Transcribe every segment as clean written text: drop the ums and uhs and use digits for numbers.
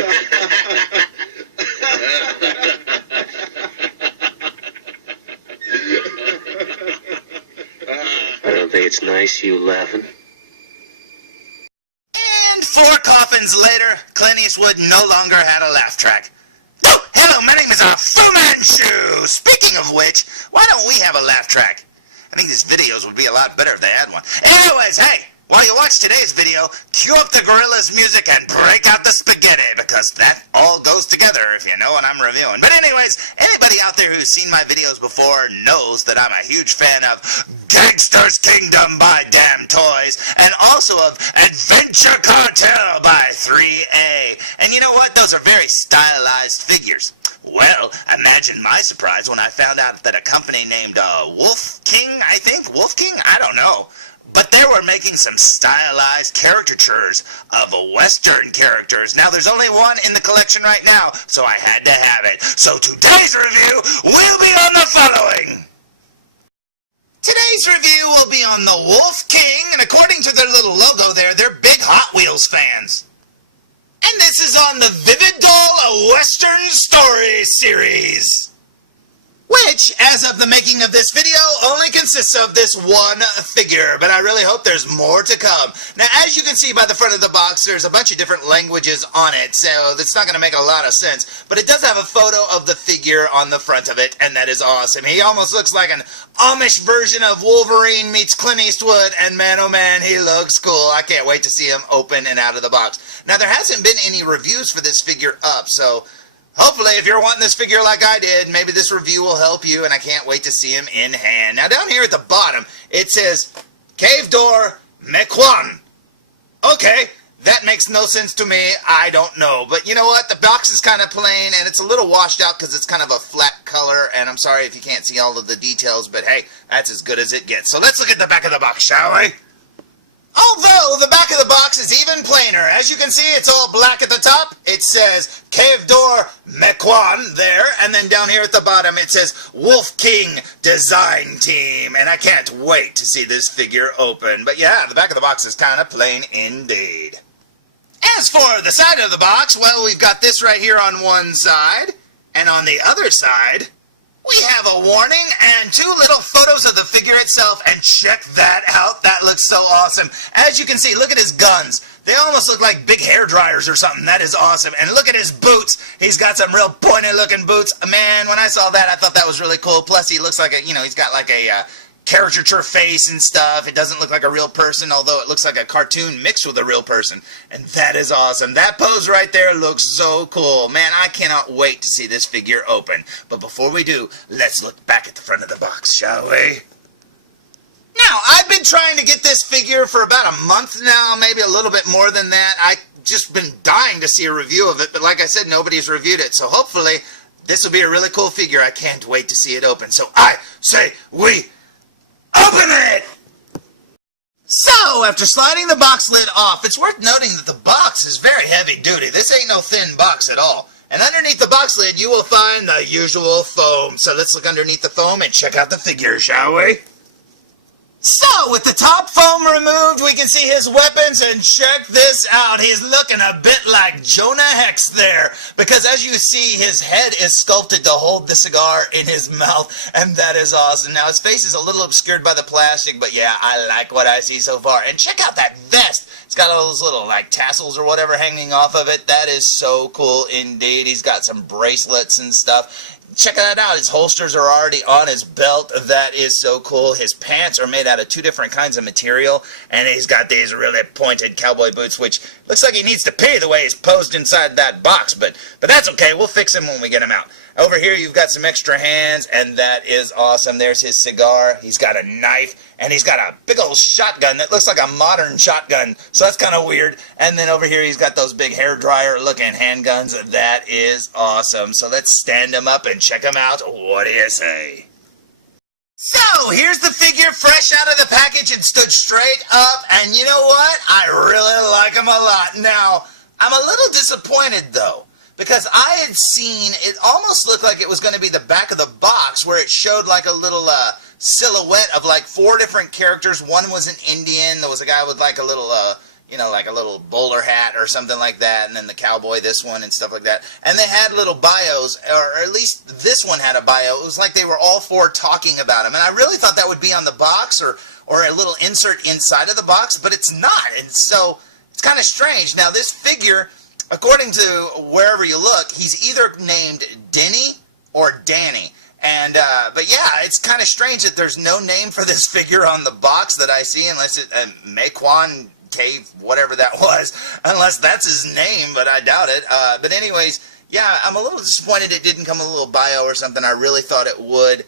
I don't think it's nice you laughing. And 4 coffins later, Clint Eastwood no longer had a laugh track. Oh, hello, my name is Fu Manchu. Speaking of which, why don't we have a laugh track? I think these videos would be a lot better if they had one. Anyways, hey, while you watch today's video, cue up the Gorillaz music and break out the spaghetti, because that all goes together, if you know what I'm reviewing. But anyways, anybody out there who's seen my videos before knows that I'm a huge fan of Gangster's Kingdom by Damn Toys, and also of Adventure Cartel by 3A. And you know what? Those are very stylized figures. Well, imagine my surprise when I found out that a company named Wolfking, I think? Wolfking? I don't know. But they were making some stylized caricatures of Western characters. Now, there's only one in the collection right now, so I had to have it. So today's review will be on the following. Today's review will be on the Wolfking, and according to their little logo there, they're big Hot Wheels fans. And this is on the Vivid Doll, a Western Story series, which, as of the making of this video, only consists of this one figure, but I really hope there's more to come. Now, as you can see by the front of the box, there's a bunch of different languages on it, so that's not going to make a lot of sense, but it does have a photo of the figure on the front of it, and that is awesome. He almost looks like an Amish version of Wolverine meets Clint Eastwood, and man, oh man, he looks cool. I can't wait to see him open and out of the box. Now, there hasn't been any reviews for this figure up, so hopefully, if you're wanting this figure like I did, maybe this review will help you, and I can't wait to see him in hand. Now, down here at the bottom, it says, Cave Door Mequon. Okay, that makes no sense to me. I don't know. But you know what? The box is kind of plain, and it's a little washed out because it's kind of a flat color, and I'm sorry if you can't see all of the details, but hey, that's as good as it gets. So let's look at the back of the box, shall we? Although the back of the box is even plainer. As you can see, it's all black at the top. It says Cave Door Mequon there, and then down here at the bottom it says Wolfking Design Team. And I can't wait to see this figure open. But yeah, the back of the box is kind of plain indeed. As for the side of the box, well, we've got this right here on one side, and on the other side we have a warning and 2 little photos of the figure itself, and check that out. That looks so awesome. As you can see, look at his guns. They almost look like big hair dryers or something. That is awesome. And look at his boots. He's got some real pointy looking boots. Man, when I saw that, I thought that was really cool. Plus, he looks like a, he's got like a caricature face and stuff. It doesn't look like a real person, although it looks like a cartoon mixed with a real person. And that is awesome. That pose right there looks so cool. Man, I cannot wait to see this figure open. But before we do, let's look back at the front of the box, shall we? Now, I've been trying to get this figure for about a month now, maybe a little bit more than that. I've just been dying to see a review of it, but like I said, nobody's reviewed it. So hopefully, this will be a really cool figure. I can't wait to see it open. So I say we open it! So, after sliding the box lid off, it's worth noting that the box is very heavy duty. This ain't no thin box at all. And underneath the box lid, you will find the usual foam. So let's look underneath the foam and check out the figure, shall we? So, with the top foam removed, we can see his weapons, and check this out. He's looking a bit like Jonah Hex there, because as you see, his head is sculpted to hold the cigar in his mouth, and that is awesome. Now, his face is a little obscured by the plastic, but yeah, I like what I see so far. And check out that vest. It's got all those little, like, tassels or whatever hanging off of it. That is so cool indeed. He's got some bracelets and stuff. Check that out. His holsters are already on his belt. That is so cool. His pants are made out of 2 different kinds of material, and he's got these really pointed cowboy boots, which looks like he needs to pee the way he's posed inside that box, but that's okay. We'll fix him when we get him out. Over here, you've got some extra hands, and that is awesome. There's his cigar. He's got a knife, and he's got a big old shotgun that looks like a modern shotgun, so that's kind of weird. And then over here, he's got those big hairdryer-looking handguns. That is awesome. So let's stand him up and check him out. What do you say? So, here's the figure fresh out of the package and stood straight up, and you know what? I really like him a lot. Now, I'm a little disappointed, though, because I had seen, it almost looked like it was going to be the back of the box where it showed like a little silhouette of like 4 different characters. One was an Indian, there was a guy with like a little like a little bowler hat or something like that, and then the cowboy, this one, and stuff like that. And they had little bios, or at least this one had a bio. It was like they were all four talking about him. And I really thought that would be on the box or a little insert inside of the box, but it's not. And so it's kind of strange. Now, this figure, according to wherever you look, he's either named Denny or Danny. And, but yeah, it's kind of strange that there's no name for this figure on the box that I see, unless it, Mequan Cave, whatever that was, unless that's his name, but I doubt it. But anyways, yeah, I'm a little disappointed it didn't come with a little bio or something. I really thought it would.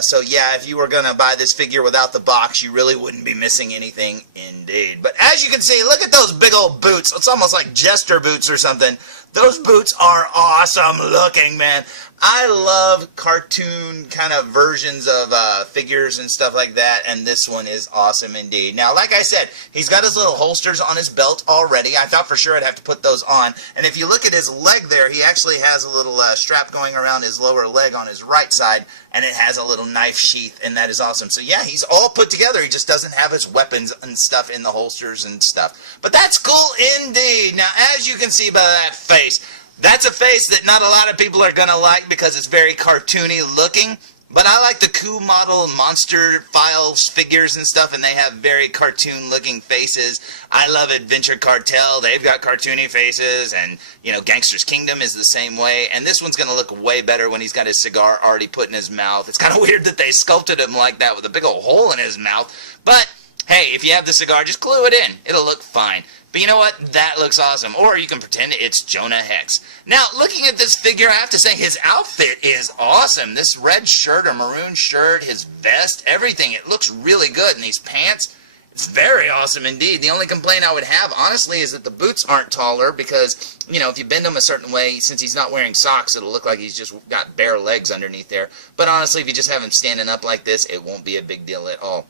So yeah, if you were going to buy this figure without the box, you really wouldn't be missing anything indeed. But as you can see, look at those big old boots. It's almost like jester boots or something. Those boots are awesome looking, man. I love cartoon kind of versions of figures and stuff like that, and this one is awesome indeed. Now, like I said, he's got his little holsters on his belt already. I thought for sure I'd have to put those on. And if you look at his leg there, he actually has a little strap going around his lower leg on his right side, and it has a little knife sheath, and that is awesome. So yeah, he's all put together. He just doesn't have his weapons and stuff in the holsters and stuff. But that's cool indeed. Now, as you can see by that face, that's a face that not a lot of people are going to like because it's very cartoony looking. But I like the Coup model monster files figures and stuff, and they have very cartoon looking faces. I love Adventure Cartel. They've got cartoony faces, and Gangster's Kingdom is the same way. And this one's going to look way better when he's got his cigar already put in his mouth. It's kind of weird that they sculpted him like that with a big old hole in his mouth. But hey, if you have the cigar, just glue it in. It'll look fine. But you know what? That looks awesome. Or you can pretend it's Jonah Hex. Now, looking at this figure, I have to say his outfit is awesome. This red shirt or maroon shirt, his vest, everything. It looks really good. And these pants, it's very awesome indeed. The only complaint I would have, honestly, is that the boots aren't taller because, if you bend them a certain way, since he's not wearing socks, it'll look like he's just got bare legs underneath there. But honestly, if you just have him standing up like this, it won't be a big deal at all.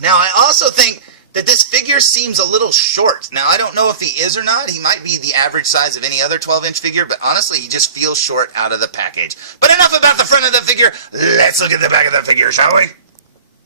Now, I also think that this figure seems a little short. Now, I don't know if he is or not. He might be the average size of any other 12-inch figure, but honestly, he just feels short out of the package. But enough about the front of the figure. Let's look at the back of the figure, shall we?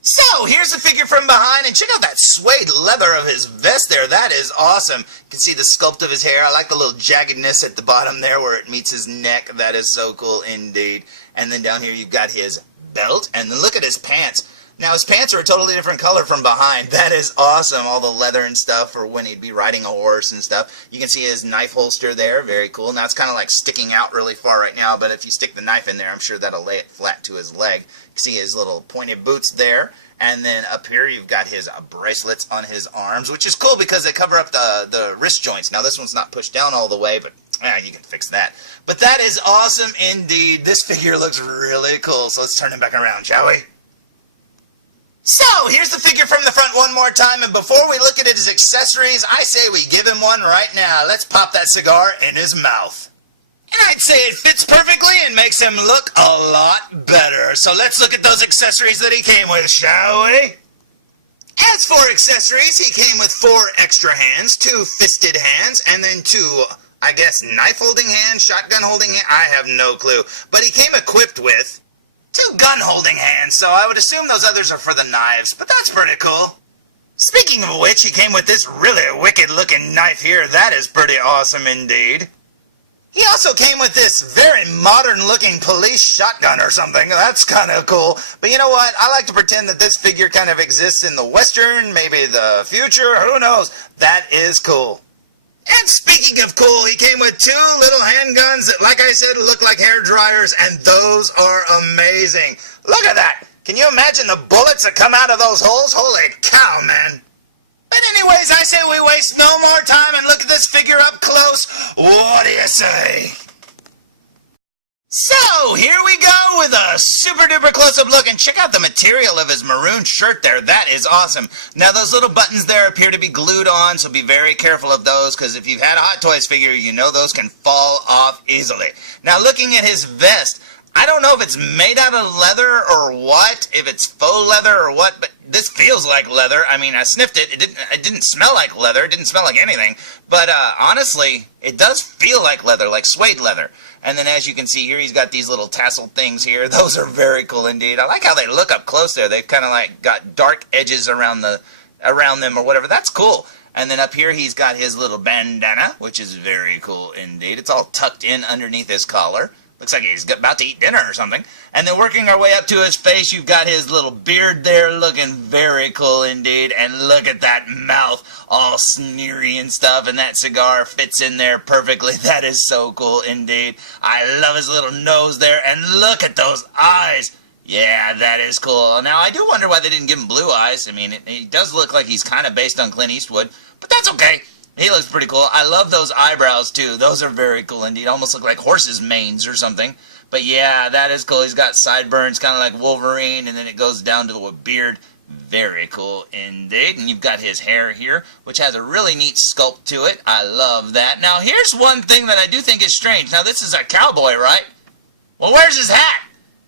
So, here's the figure from behind, and check out that suede leather of his vest there. That is awesome. You can see the sculpt of his hair. I like the little jaggedness at the bottom there where it meets his neck. That is so cool indeed. And then down here, you've got his belt, and then look at his pants. Now, his pants are a totally different color from behind. That is awesome. All the leather and stuff for when he'd be riding a horse and stuff. You can see his knife holster there. Very cool. Now, it's kind of like sticking out really far right now, but if you stick the knife in there, I'm sure that'll lay it flat to his leg. You can see his little pointed boots there. And then up here, you've got his bracelets on his arms, which is cool because they cover up the wrist joints. Now, this one's not pushed down all the way, but you can fix that. But that is awesome indeed. This figure looks really cool. So let's turn him back around, shall we? So, here's the figure from the front one more time, and before we look at his accessories, I say we give him one right now. Let's pop that cigar in his mouth. And I'd say it fits perfectly and makes him look a lot better. So let's look at those accessories that he came with, shall we? As for accessories, he came with 4 extra hands, 2 fisted hands, and then 2, I guess, knife-holding hands, shotgun-holding hands, I have no clue. But he came equipped with 2 gun-holding hands, so I would assume those others are for the knives, but that's pretty cool. Speaking of which, he came with this really wicked-looking knife here. That is pretty awesome indeed. He also came with this very modern-looking police shotgun or something. That's kind of cool. But you know what? I like to pretend that this figure kind of exists in the Western, maybe the future, who knows? That is cool. And speaking of cool, he came with 2 little handguns that, like I said, look like hair dryers, and those are amazing. Look at that. Can you imagine the bullets that come out of those holes? Holy cow, man. But anyways, I say we waste no more time and look at this figure up close. What do you say? So, here we go with a super duper close-up look, and check out the material of his maroon shirt there. That is awesome. Now, those little buttons there appear to be glued on, so be very careful of those, because if you've had a Hot Toys figure, you know those can fall off easily. Now, looking at his vest, I don't know if it's made out of leather or what, if it's faux leather or what, but this feels like leather. I mean, I sniffed it. It didn't smell like leather. It didn't smell like anything. But honestly, it does feel like leather, like suede leather. And then as you can see here, he's got these little tassel things here. Those are very cool indeed. I like how they look up close there. They've kind of like got dark edges around them or whatever. That's cool. And then up here he's got his little bandana, which is very cool indeed. It's all tucked in underneath his collar. Looks like he's about to eat dinner or something. And then working our way up to his face, you've got his little beard there looking very cool indeed. And look at that mouth, all sneery and stuff. And that cigar fits in there perfectly. That is so cool indeed. I love his little nose there. And look at those eyes. Yeah, that is cool. Now, I do wonder why they didn't give him blue eyes. I mean, he does look like he's kind of based on Clint Eastwood. But that's okay. He looks pretty cool. I love those eyebrows, too. Those are very cool indeed. Almost look like horses' manes or something. But yeah, that is cool. He's got sideburns, kind of like Wolverine, and then it goes down to a beard. Very cool indeed. And you've got his hair here, which has a really neat sculpt to it. I love that. Now, here's one thing that I do think is strange. Now, this is a cowboy, right? Well, where's his hat?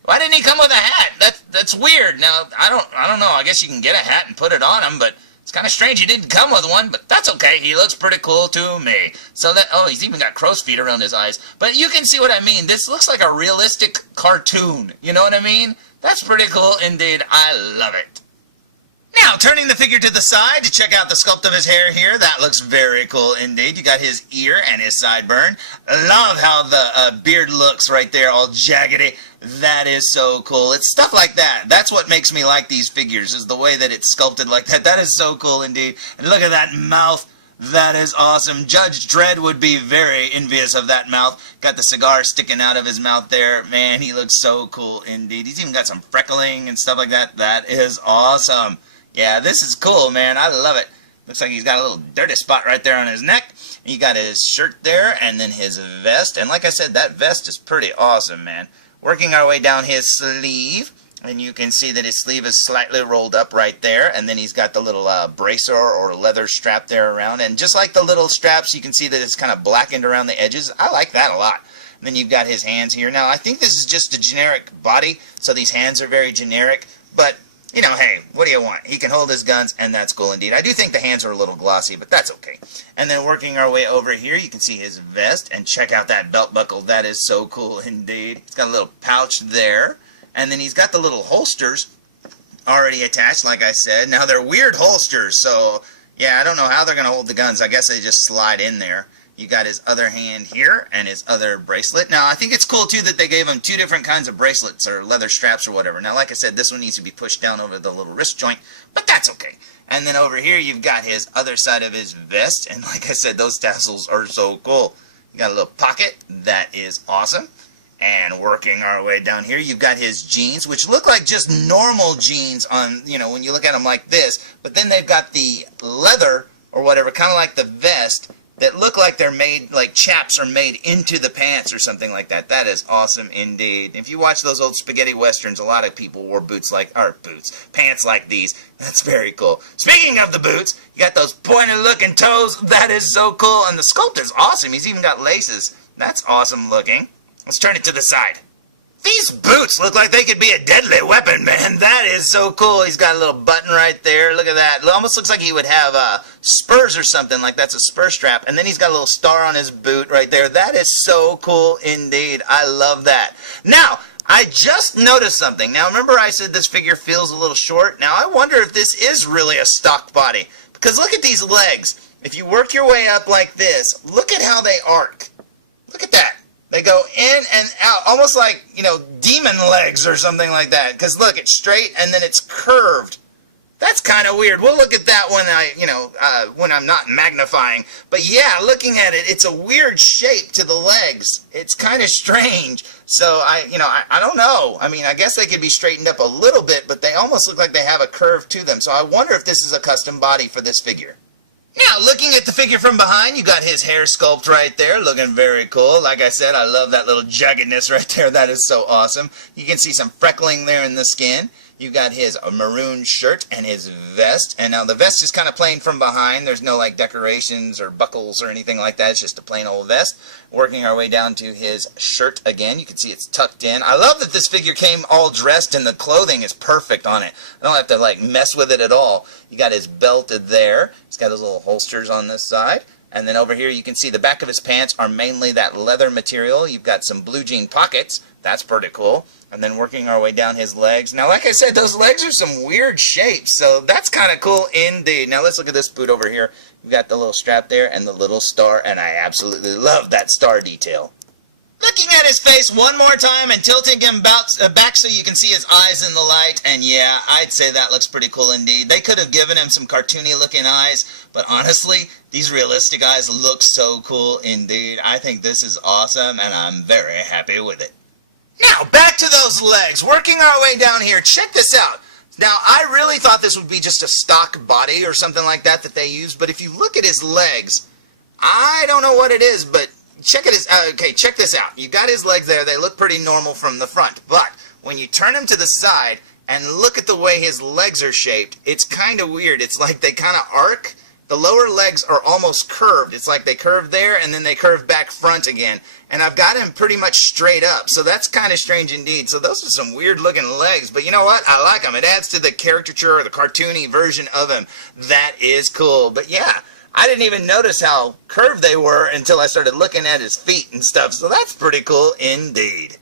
Why didn't he come with a hat? That's weird. Now, I don't know. I guess you can get a hat and put it on him, but it's kind of strange he didn't come with one, but that's okay. He looks pretty cool to me. So that, oh, he's even got crow's feet around his eyes. But you can see what I mean. This looks like a realistic cartoon. You know what I mean? That's pretty cool indeed. I love it. Now, turning the figure to the side to check out the sculpt of his hair here. That looks very cool indeed. You got his ear and his sideburn. Love how the beard looks right there, all jaggedy. That is so cool. It's stuff like that. That's what makes me like these figures, is the way that it's sculpted like that. That is so cool indeed. And look at that mouth. That is awesome. Judge Dredd would be very envious of that mouth. Got the cigar sticking out of his mouth there. Man, he looks so cool indeed. He's even got some freckling and stuff like that. That is awesome. Yeah, this is cool, man. I love it. Looks like he's got a little dirty spot right there on his neck. He got his shirt there and then his vest. And like I said, that vest is pretty awesome, man. Working our way down his sleeve. And you can see that his sleeve is slightly rolled up right there. And then he's got the little bracer or leather strap there around. And just like the little straps, you can see that it's kind of blackened around the edges. I like that a lot. And then you've got his hands here. Now, I think this is just a generic body. So these hands are very generic. But you know, hey, what do you want? He can hold his guns, and that's cool indeed. I do think the hands are a little glossy, but that's okay. And then working our way over here, you can see his vest, and check out that belt buckle. That is so cool indeed. He's got a little pouch there, and then he's got the little holsters already attached, like I said. Now, they're weird holsters, so, yeah, I don't know how they're going to hold the guns. I guess they just slide in there. You got his other hand here and his other bracelet. Now, I think it's cool, too, that they gave him two different kinds of bracelets or leather straps or whatever. Now, like I said, this one needs to be pushed down over the little wrist joint, but that's okay. And then over here, you've got his other side of his vest. And like I said, those tassels are so cool. You got a little pocket. That is awesome. And working our way down here, you've got his jeans, which look like just normal jeans on, you know, when you look at them like this. But then they've got the leather or whatever, kind of like the vest, that look like they're made, like chaps are made into the pants or something like that. That is awesome indeed. If you watch those old spaghetti westerns, a lot of people wore pants like these. That's very cool. Speaking of the boots, you got those pointed looking toes. That is so cool. And the sculpt is awesome. He's even got laces. That's awesome looking. Let's turn it to the side. These boots look like they could be a deadly weapon, man. That is so cool. He's got a little button right there. Look at that. It almost looks like he would have spurs or something, like that's a spur strap. And then he's got a little star on his boot right there. That is so cool indeed. I love that. Now, I just noticed something. Now, remember I said this figure feels a little short? Now, I wonder if this is really a stock body. Because look at these legs. If you work your way up like this, look at how they arc. Look at that. They go in and out, almost like, you know, demon legs or something like that. Because look, it's straight and then it's curved. That's kind of weird. We'll look at that when I'm not magnifying. But yeah, looking at it, it's a weird shape to the legs. It's kind of strange. So I don't know. I mean, I guess they could be straightened up a little bit, but they almost look like they have a curve to them. So I wonder if this is a custom body for this figure. Now, looking at the figure from behind, you got his hair sculpt right there, looking very cool. Like I said, I love that little jaggedness right there. That is so awesome. You can see some freckling there in the skin. You got his maroon shirt and his vest. And now the vest is kind of plain from behind. There's no like decorations or buckles or anything like that. It's just a plain old vest. Working our way down to his shirt again. You can see it's tucked in. I love that this figure came all dressed and the clothing is perfect on it. I don't have to like mess with it at all. You got his belt there. He's got his little holsters on this side. And then over here you can see the back of his pants are mainly that leather material. You've got some blue jean pockets. That's pretty cool. And then working our way down his legs. Now, like I said, those legs are some weird shapes, so that's kind of cool indeed. Now, let's look at this boot over here. We've got the little strap there and the little star, and I absolutely love that star detail. Looking at his face one more time and tilting him back so you can see his eyes in the light, and yeah, I'd say that looks pretty cool indeed. They could have given him some cartoony looking eyes, but honestly, these realistic eyes look so cool indeed. I think this is awesome, and I'm very happy with it. Now, back to those legs. Working our way down here, check this out. Now, I really thought this would be just a stock body or something like that they use, but if you look at his legs, I don't know what it is, but check this out. You got his legs there. They look pretty normal from the front, but when you turn him to the side and look at the way his legs are shaped, it's kind of weird. It's like they kind of arc. The lower legs are almost curved. It's like they curve there and then they curve back front again. And I've got him pretty much straight up, so that's kind of strange indeed. So those are some weird looking legs, but you know what? I like them. It adds to the caricature or the cartoony version of him. That is cool. But yeah, I didn't even notice how curved they were until I started looking at his feet and stuff, so that's pretty cool indeed.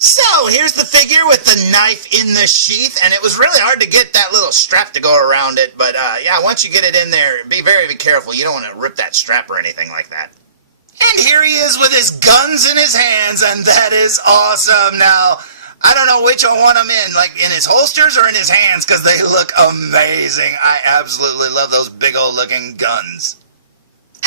So, here's the figure with the knife in the sheath, and it was really hard to get that little strap to go around it, but yeah, once you get it in there, be very careful. You don't want to rip that strap or anything like that. And here he is with his guns in his hands, and that is awesome. Now, I don't know which I want him in, like in his holsters or in his hands, because they look amazing. I absolutely love those big old looking guns.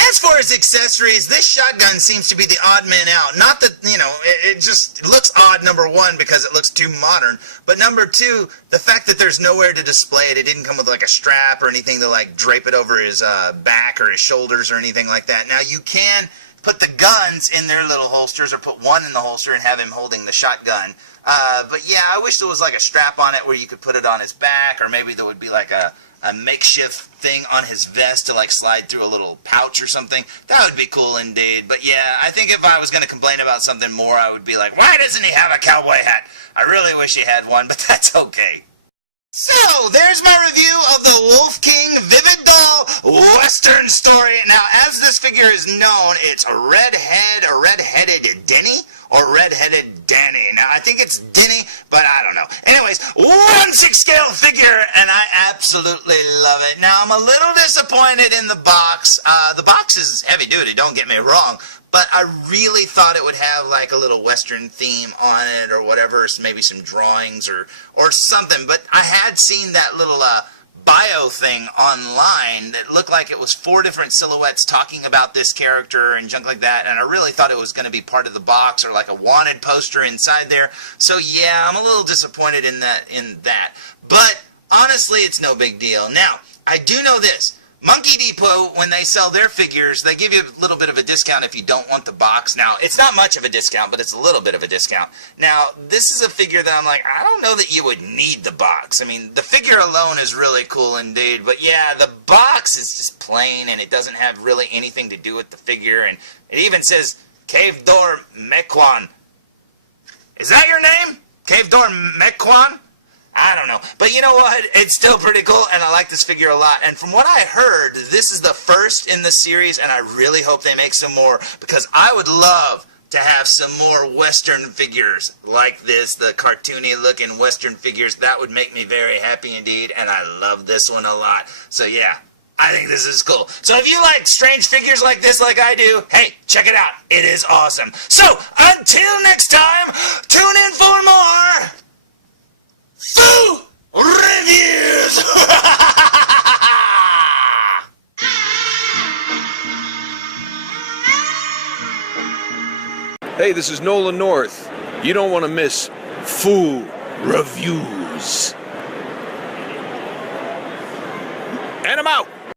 As far as accessories, this shotgun seems to be the odd man out. Not that, you know, it just looks odd, number one, because it looks too modern. But number two, the fact that there's nowhere to display it. It didn't come with like a strap or anything to like drape it over his back or his shoulders or anything like that. Now, you can put the guns in their little holsters or put one in the holster and have him holding the shotgun. But yeah, I wish there was like a strap on it where you could put it on his back, or maybe there would be like a makeshift thing on his vest to like slide through a little pouch or something. That would be cool indeed. But yeah, I think if I was going to complain about something more, I would be like, why doesn't he have a cowboy hat? I really wish he had one, but that's okay. So, there's my review of the Wolfking Vivid Doll Western Story. Now, as this figure is known, it's a Redhead or Redheaded Denny or Redheaded Danny. Now, I think it's Denny, but I don't know. Anyways, 1/6 scale figure, and I absolutely love it. Now, I'm a little disappointed in the box. The box is heavy duty, don't get me wrong, but I really thought it would have like a little Western theme on it or whatever, maybe some drawings or something. But I had seen that little bio thing online that looked like it was 4 different silhouettes talking about this character and junk like that, and I really thought it was going to be part of the box or like a wanted poster inside there. So yeah, I'm a little disappointed in that. But honestly, it's no big deal. Now, I do know this. Monkey Depot, when they sell their figures, they give you a little bit of a discount if you don't want the box. Now, it's not much of a discount, but it's a little bit of a discount. Now, this is a figure that I'm like, I don't know that you would need the box. I mean, the figure alone is really cool indeed, but yeah, the box is just plain, and it doesn't have really anything to do with the figure, and it even says, Cave Door Mequan. Is that your name? Cave Door Mequan? I don't know. But you know what? It's still pretty cool, and I like this figure a lot. And from what I heard, this is the first in the series, and I really hope they make some more, because I would love to have some more Western figures like this, the cartoony-looking Western figures. That would make me very happy indeed, and I love this one a lot. So yeah, I think this is cool. So if you like strange figures like this like I do, hey, check it out. It is awesome. So, until next time, tune in for more Foo Reviews! Hey, this is Nolan North. You don't want to miss Foo Reviews. And I'm out!